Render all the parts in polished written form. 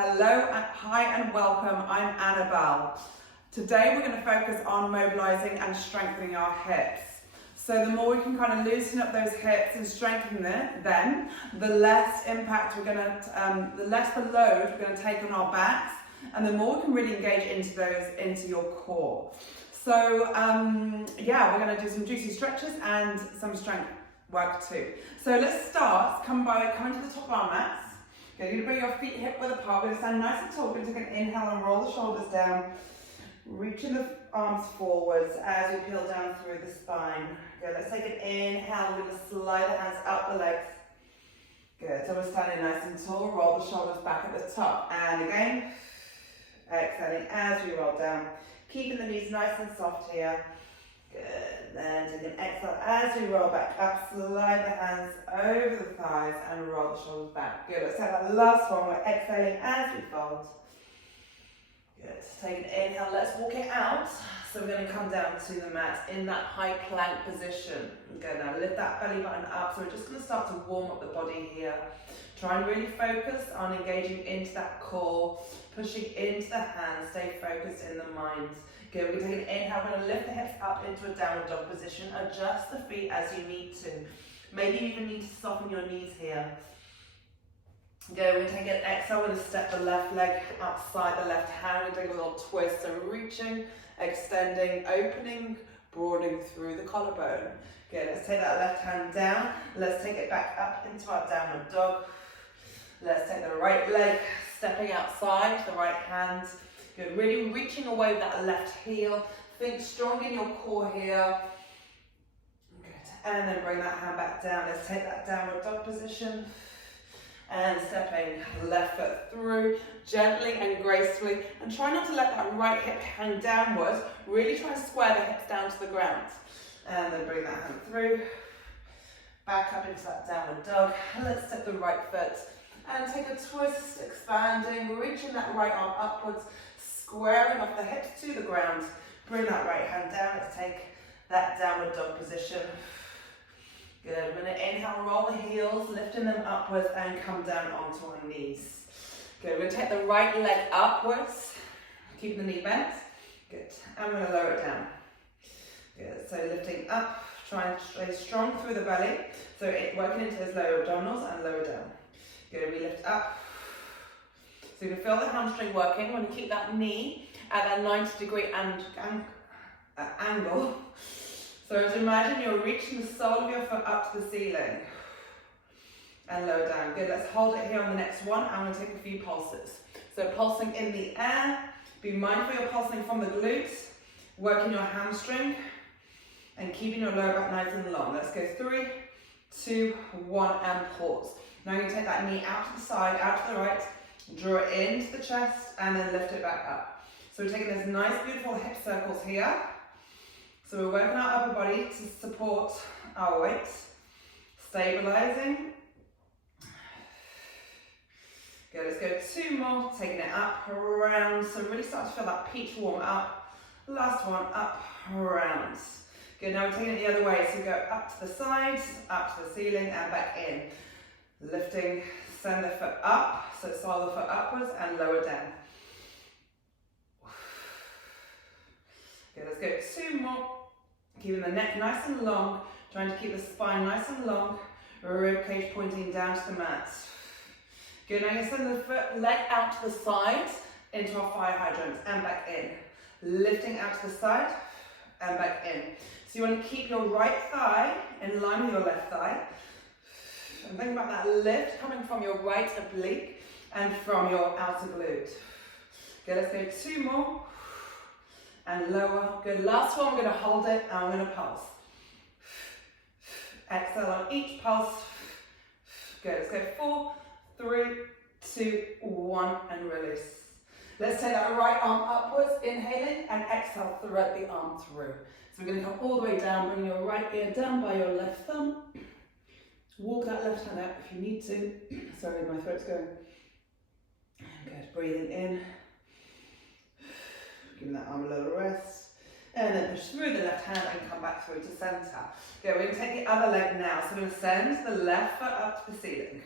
Hello and hi and welcome. I'm Annabelle. Today we're going to focus on mobilizing and strengthening our hips. So the more we can kind of loosen up those hips and strengthen them, the less impact we're going to, the less the load we're going to take on our backs, and the more we can really engage into your core. So yeah, we're going to do some juicy stretches and some strength work too. So let's start. Come to the top of our mats. Okay, you're going to bring your feet hip width apart. We're going to stand nice and tall. We're going to take an inhale and roll the shoulders down. Reaching the arms forwards as we peel down through the spine. Good, let's take an inhale. We're going to slide the hands up the legs. Good, so we're standing nice and tall. Roll the shoulders back at the top. And again, exhaling as we roll down. Keeping the knees nice and soft here. Good, then take an exhale as we roll back up. Slide the hands over the thighs and roll the shoulders back. Good, let's have that last one. We're exhaling as we fold. Good, take an inhale, let's walk it out. So we're going to come down to the mat in that high plank position. Good, now lift that belly button up. So we're just going to start to warm up the body here. Try and really focus on engaging into that core, pushing into the hands, stay focused in the mind. Good, we're going to take an inhale, we're going to lift the hips up into a downward dog position. Adjust the feet as you need to. Maybe you even need to soften your knees here. Good, we're going to take an exhale, we're going to step the left leg outside the left hand. We're doing a little twist, so reaching, extending, opening, broadening through the collarbone. Good, let's take that left hand down. Let's take it back up into our downward dog. Let's take the right leg, stepping outside, the right hand. Good, really reaching away with that left heel. Think strong in your core here. Good, and then bring that hand back down. Let's take that downward dog position. And stepping left foot through, gently and gracefully. And try not to let that right hip hang downwards. Really try and square the hips down to the ground. And then bring that hand through. Back up into that downward dog. And let's step the right foot. And take a twist, expanding, reaching that right arm upwards, squaring off the hips to the ground. Bring that right hand down. Let's take that downward dog position. Good. We're going to inhale, roll the heels, lifting them upwards and come down onto our knees. Good. We're going to take the right leg upwards, keeping the knee bent. Good. And we're going to lower it down. Good. So lifting up, trying to stay strong through the belly. So working into those lower abdominals and lower down. Good. We lift up. So you can feel the hamstring working. We're going to keep that knee at that 90-degree angle. So as imagine you're reaching the sole of your foot up to the ceiling and lower down. Good, let's hold it here on the next one. I'm going to take a few pulses. So pulsing in the air, be mindful you're pulsing from the glutes, working your hamstring and keeping your lower back nice and long. Let's go 3, 2, 1 and pause. Now you're going to take that knee out to the side, out to the right, draw it into the chest and then lift it back up. So we're taking those nice beautiful hip circles here. So we're working our upper body to support our weight, stabilizing. Good, let's go 2 more, taking it up, around. So really start to feel that peach warm up. Last one, up, around. Good, now we're taking it the other way. So go up to the sides, up to the ceiling and back in. Lifting, send the foot up, so swirl the foot upwards and lower down. Good, let's go 2 more. Keeping the neck nice and long, trying to keep the spine nice and long, rib cage pointing down to the mat. Good, now you send the leg out to the side into our fire hydrant and back in. Lifting out to the side and back in. So you want to keep your right thigh in line with your left thigh. And think about that lift coming from your right oblique and from your outer glute. Good, let's go 2 more. And lower. Good, last one, we're going to hold it and we're going to pulse. Exhale on each pulse. Good, let's go 4, 3, 2, 1 and release. Let's take that right arm upwards, inhaling and exhale, thread the arm through. So we're going to come all the way down, bring your right ear down by your left thumb. Walk that left hand out if you need to. Sorry, my throat's going. Good, breathing in. Giving that arm a little rest. And then push through the left hand and come back through to center. Okay, we're going to take the other leg now. So we're going to send the left foot up to the ceiling.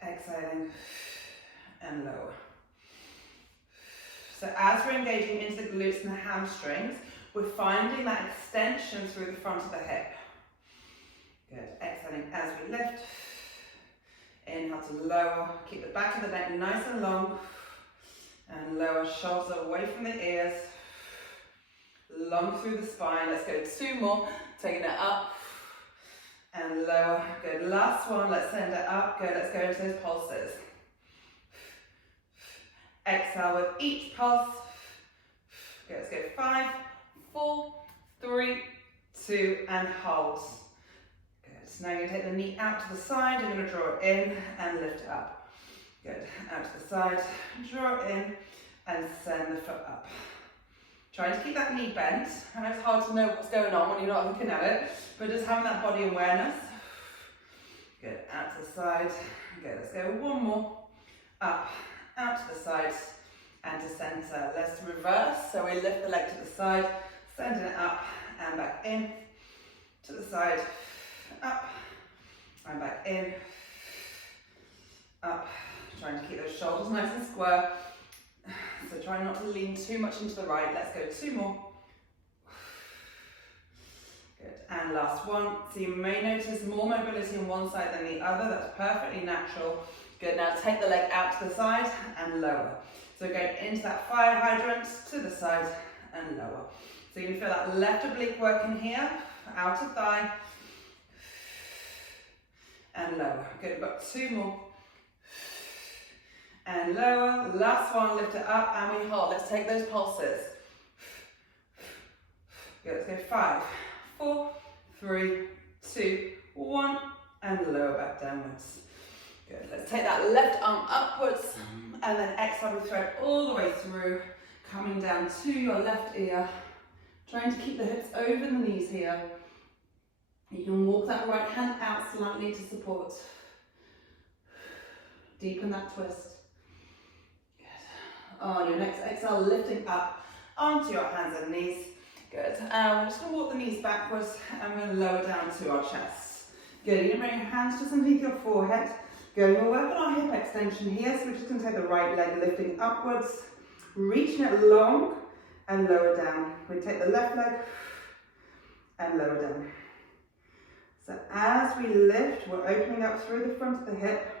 Good. Exhaling. and lower. So as we're engaging into the glutes and the hamstrings, we're finding that extension through the front of the hip. Good, exhaling as we lift. Inhale to lower, keep the back of the neck nice and long, and lower, shoulders away from the ears, long through the spine. Let's go 2 more, taking it up and lower. Good, last one, let's send it up. Good, let's go into those pulses. Exhale with each pulse. Good, let's go 5, 4, 3, 2, and hold. Good, so now you're going to take the knee out to the side, you're going to draw it in and lift it up. Good, out to the side, draw it in and send the foot up. Try to keep that knee bent. I know it's hard to know what's going on when you're not looking at it, but just having that body awareness. Good, out to the side. Good, let's go 1 more. Up, out to the side, and to center. Let's reverse. So we lift the leg to the side, sending it up and back in, to the side, up, and back in, up. Trying to keep those shoulders nice and square. So try not to lean too much into the right. Let's go 2 more. Good, and last one. So you may notice more mobility on one side than the other. That's perfectly natural. Good, now take the leg out to the side and lower. So we're going into that fire hydrant, to the side and lower. So you can feel that left oblique working here, outer thigh, and lower. Good, we've got 2 more. And lower, last one, lift it up and we hold. Let's take those pulses. Good, let's go 5, 4, 3, 2, 1, and lower back downwards. Good, let's take that left arm upwards and then exhale, we thread all the way through, coming down to your left ear, trying to keep the hips over the knees here. You can walk that right hand out slightly to support. Deepen that twist. On your next exhale, lifting up onto your hands and knees. Good. We're just going to walk the knees backwards and we're going to lower down to our chest. Good. You're going to bring your hands just underneath your forehead. Good. We'll work on our hip extension here. So we're just going to take the right leg lifting upwards, reaching it long and lower down. We take the left leg and lower down. So as we lift, we're opening up through the front of the hip.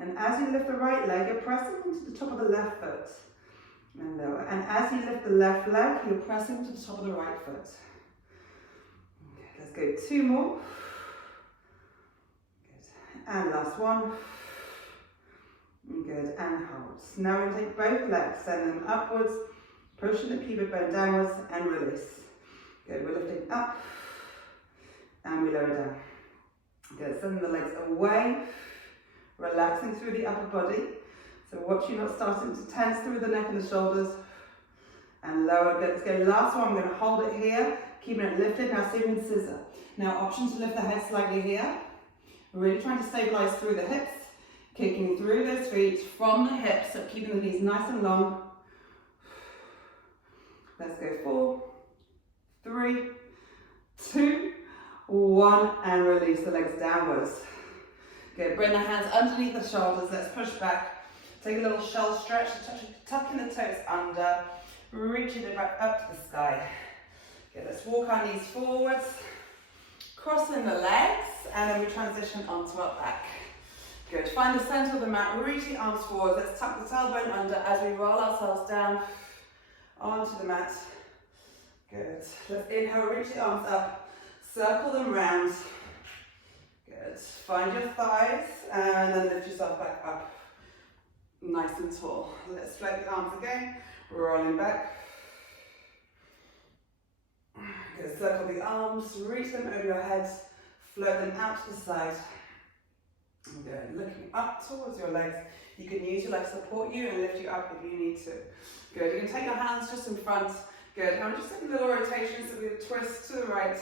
And as you lift the right leg, you're pressing into the top of the left foot and lower. And as you lift the left leg, you're pressing to the top of the right foot. Okay, let's go 2 more. Good. And last one. Good, and hold. Now we're going to take both legs, send them upwards, pushing the pubic bone downwards and release. Good, we're lifting up and we lower down. Good, sending the legs away. Relaxing through the upper body. So watch you not starting to tense through the neck and the shoulders. And lower. Good. Let's go. Last one. I'm going to hold it here. Keeping it lifted. Now see if we can scissor. Now option to lift the head slightly here. We're really trying to stabilize through the hips. Kicking through those feet from the hips. So keeping the knees nice and long. Let's go 4, 3, 2, 1. And release the legs downwards. Good, bring the hands underneath the shoulders, let's push back. Take a little shell stretch, tucking the toes under, reaching it back up to the sky. Good, let's walk our knees forwards, crossing the legs, and then we transition onto our back. Good, find the center of the mat, reach the arms forward, let's tuck the tailbone under as we roll ourselves down onto the mat. Good, let's inhale, reach the arms up, circle them round. Good. Find your thighs and then lift yourself back up. Nice and tall. Let's float the arms again. Rolling back. Good. Circle the arms, reach them over your head, float them out to the side. Good. Looking up towards your legs. You can use your legs to support you and lift you up if you need to. Good. You can take your hands just in front. Good. And we're just taking little rotations. So we're going to twist to the right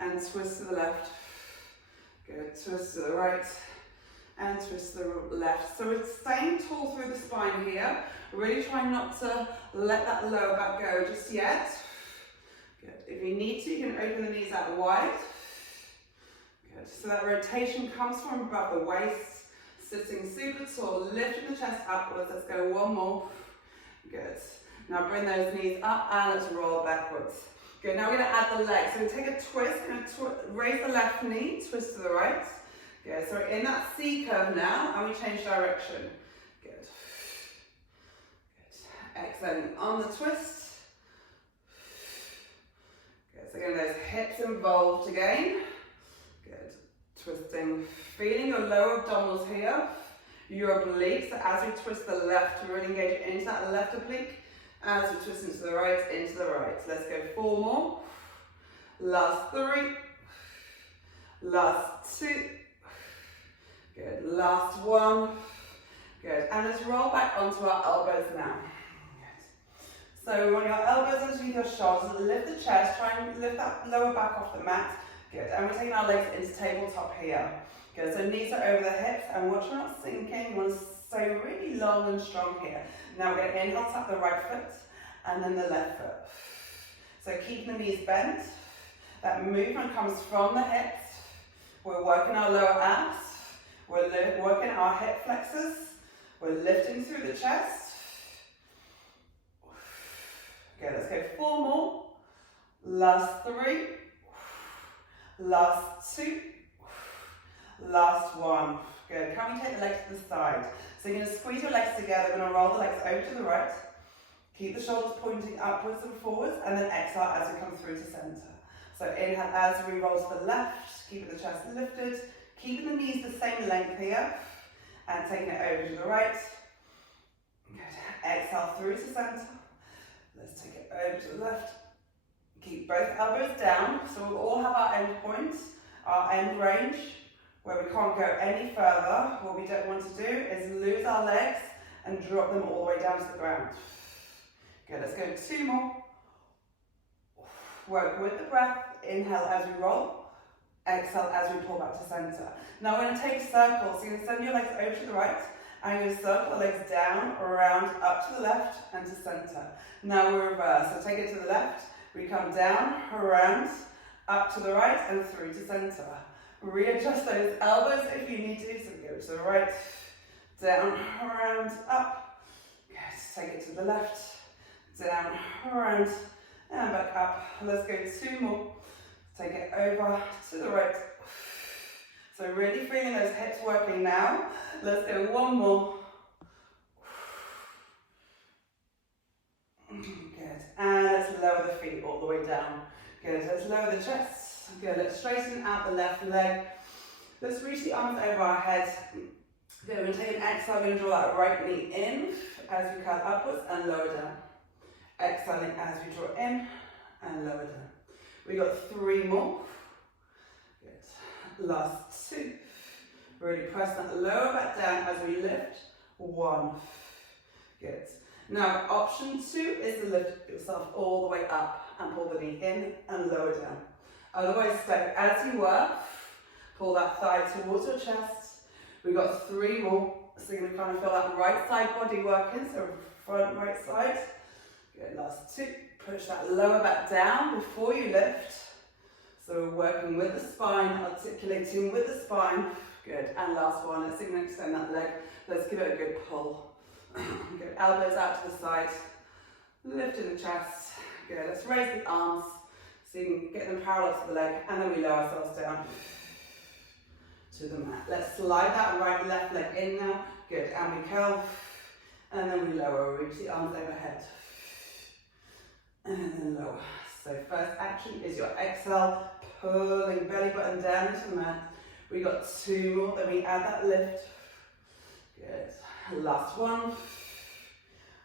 and twist to the left. Good, twist to the right and twist to the left. So we're staying tall through the spine here. Really trying not to let that lower back go just yet. Good, if you need to, you can open the knees out wide. Good, so that rotation comes from above the waist. Sitting super tall, lifting the chest upwards. Let's go one more. Good. Now bring those knees up and let's roll backwards. Good, now we're going to add the legs. So we take a twist, going to raise the left knee, twist to the right. Good, so we're in that C curve now and we change direction. Good. Good. Excellent. On the twist. Good, so getting those hips involved again. Good. Twisting, feeling your lower abdominals here, your obliques. So as we twist the left, we really engage into that left oblique. As we twist into the right, into the right. Let's go 4 more. Last 3. Last 2. Good. Last 1. Good. And let's roll back onto our elbows now. Good. So we want your elbows underneath your shoulders. Lift the chest. Try and lift that lower back off the mat. Good. And we're taking our legs into tabletop here. Good. So knees are over the hips. And watch we're not sinking. You want to stay really long and strong here. Now we're going to inhale, tap the right foot and then the left foot. So keep the knees bent. That movement comes from the hips. We're working our lower abs. We're working our hip flexors. We're lifting through the chest. Okay, let's go 4 more. Last 3. Last 2. Last 1. Good. Can we take the legs to the side? So you're going to squeeze your legs together. We're going to roll the legs over to the right. Keep the shoulders pointing upwards and forwards, and then exhale as we come through to center. So inhale as we roll to the left, keeping the chest lifted, keeping the knees the same length here, and taking it over to the right. Good. Exhale through to center. Let's take it over to the left. Keep both elbows down, so we'll all have our end points, our end range, where we can't go any further. What we don't want to do is lose our legs and drop them all the way down to the ground. Good, let's go 2 more. Work with the breath. Inhale as we roll. Exhale as we pull back to center. Now we're going to take circles. So you're going to send your legs over to the right and you're going to circle the legs down, around, up to the left and to center. Now we reverse. So take it to the left. We come down, around, up to the right and through to center. Readjust those elbows if you need to. So go to the right, down, around, up. Yes, take it to the left, down, around, and back up. Let's go 2 more. Take it over to the right. So really feeling those hips working now. Let's go 1 more. Good. And let's lower the feet all the way down. Good. Let's lower the chest. Good. Let's straighten out the left leg. Let's reach the arms over our head. Good. We're going to take an exhale. We're going to draw that right knee in as we curl upwards and lower down. Exhaling as we draw in and lower down. We got 3 more. Good. Last 2. Really press that lower back down as we lift. 1. Good. Now option 2 is to lift yourself all the way up and pull the knee in and lower down. Otherwise stay as you were. Pull that thigh towards your chest. We've got 3 more. So you're going to kind of feel that right side body working. So front right side. Good. Last 2. Push that lower back down before you lift. So we're working with the spine, articulating with the spine. Good. And last one. Let's see if we can extend that leg. Let's give it a good pull. Good. Elbows out to the side. Lifting the chest. Good. Let's raise the arms so you can get them parallel to the leg. And then we lower ourselves down to the mat. Let's slide that right left leg in now. Good. And we curl. And then we lower. Reach the arms overhead. And then lower. So first action is your exhale, pulling belly button down into the mat. We got 2 more, then we add that lift. Good. Last one.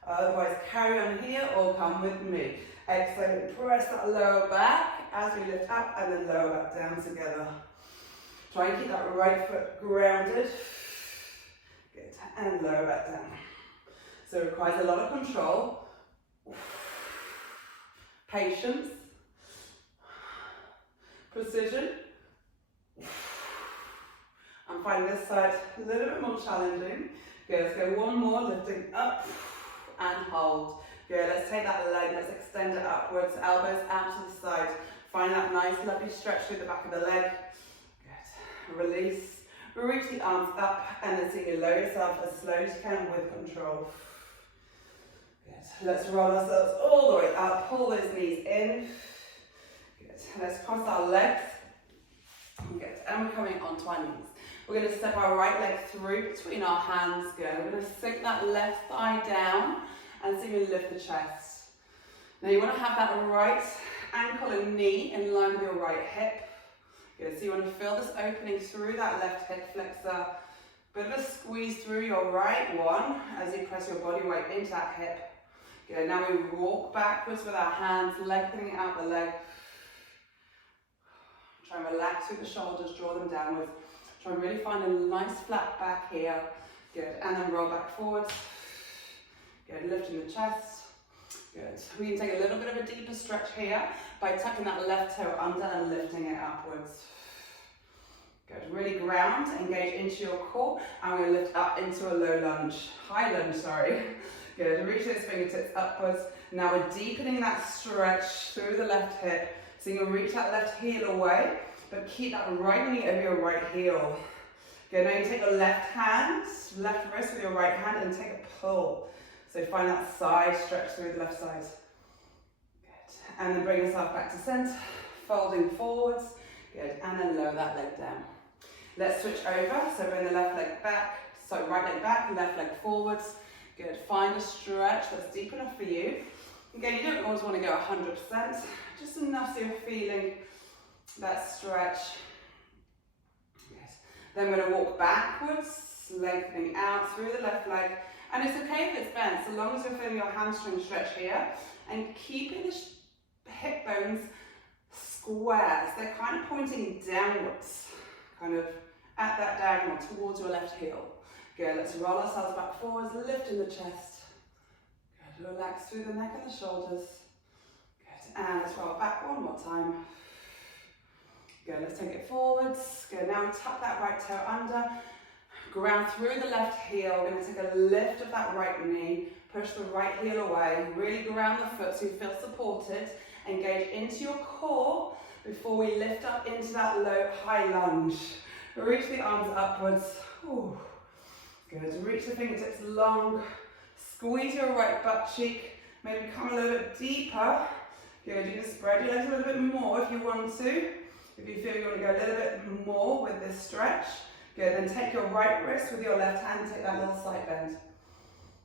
Otherwise carry on here or come with me. Exhale, press that lower back as we lift up and then lower back down together. Try and keep that right foot grounded. Good. And lower back down. So it requires a lot of control. Patience, precision. I'm finding this side a little bit more challenging. Good, let's go 1 more, lifting up and hold. Good, let's take that leg, let's extend it upwards, elbows out to the side. Find that nice lovely stretch through the back of the leg. Good, release, Reach the arms up and then see you lower yourself as slow as you can with control. Good. Let's roll ourselves all the way up. Pull those knees in. Good. Let's cross our legs. Good. And we're coming onto our knees. We're going to step our right leg through between our hands. Good. We're going to sink that left thigh down and see you lift the chest. Now you want to have that right ankle and knee in line with your right hip. Good. So you want to feel this opening through that left hip flexor. Bit of a squeeze through your right one as you press your body weight into that hip. Good. Now we walk backwards with our hands, lengthening out the leg. Try and relax through the shoulders, draw them downwards. Try and really find a nice flat back here. Good. And then roll back forwards. Good. Lifting the chest. Good. We can take a little bit of a deeper stretch here by tucking that left toe under and lifting it upwards. Good. Really ground, engage into your core, and we're going to lift up into a low lunge, high lunge, sorry. Good. Reach those fingertips upwards. Now we're deepening that stretch through the left hip, so you can reach that left heel away, but keep that right knee over your right heel. Good. Now you take your left hand, left wrist with your right hand, and take a pull. So find that side stretch through the left side. Good. And then bring yourself back to center, folding forwards. Good. And then lower that leg down. Let's switch over. So bring the left leg back, right leg back, left leg forwards. Good. Find a stretch that's deep enough for you. Again, you don't always want to go 100%, just enough so you're feeling that stretch. Good. Then we're going to walk backwards, lengthening out through the left leg. And it's okay if it's bent, so long as you're feeling your hamstring stretch here and keeping the hip bones square. So they're kind of pointing downwards, kind of at that diagonal towards your left heel. Good, let's roll ourselves back forwards, lifting the chest. Good, relax through the neck and the shoulders. Good, and let's roll back one more time. Good, let's take it forwards. Good, now we tuck that right toe under. Ground through the left heel. We're going to take a lift of that right knee. Push the right heel away. Really ground the foot so you feel supported. Engage into your core before we lift up into that low, high lunge. Reach the arms upwards. Ooh. Good. Reach the fingertips long. Squeeze your right butt cheek. Maybe come a little bit deeper. Good. You can spread your legs a little bit more if you want to. If you feel you want to go a little bit more with this stretch. Good, then take your right wrist with your left hand, take that little side bend.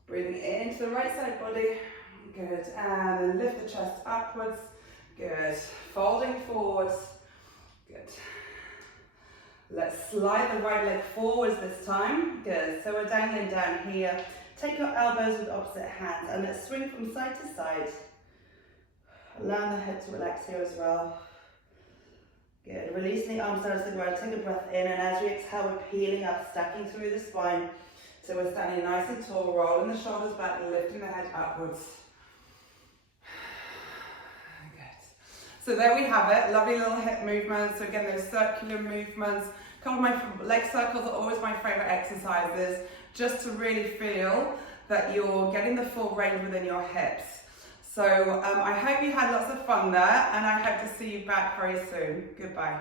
Breathing into the right side body. Good, and then lift the chest upwards. Good, folding forwards. Good. Let's slide the right leg forwards this time. Good, so we're dangling down here. Take your elbows with opposite hands and let's swing from side to side. Allow the head to relax here as well. Good. Releasing the arms down to the ground. Take a breath in, and as we exhale, we're peeling up, stacking through the spine. So we're standing nice and tall, rolling the shoulders back, lifting the head upwards. Good. So there we have it. Lovely little hip movements. So again, those circular movements. A couple of my leg circles are always my favorite exercises, just to really feel that you're getting the full range within your hips. So I hope you had lots of fun there, and I hope to see you back very soon. Goodbye.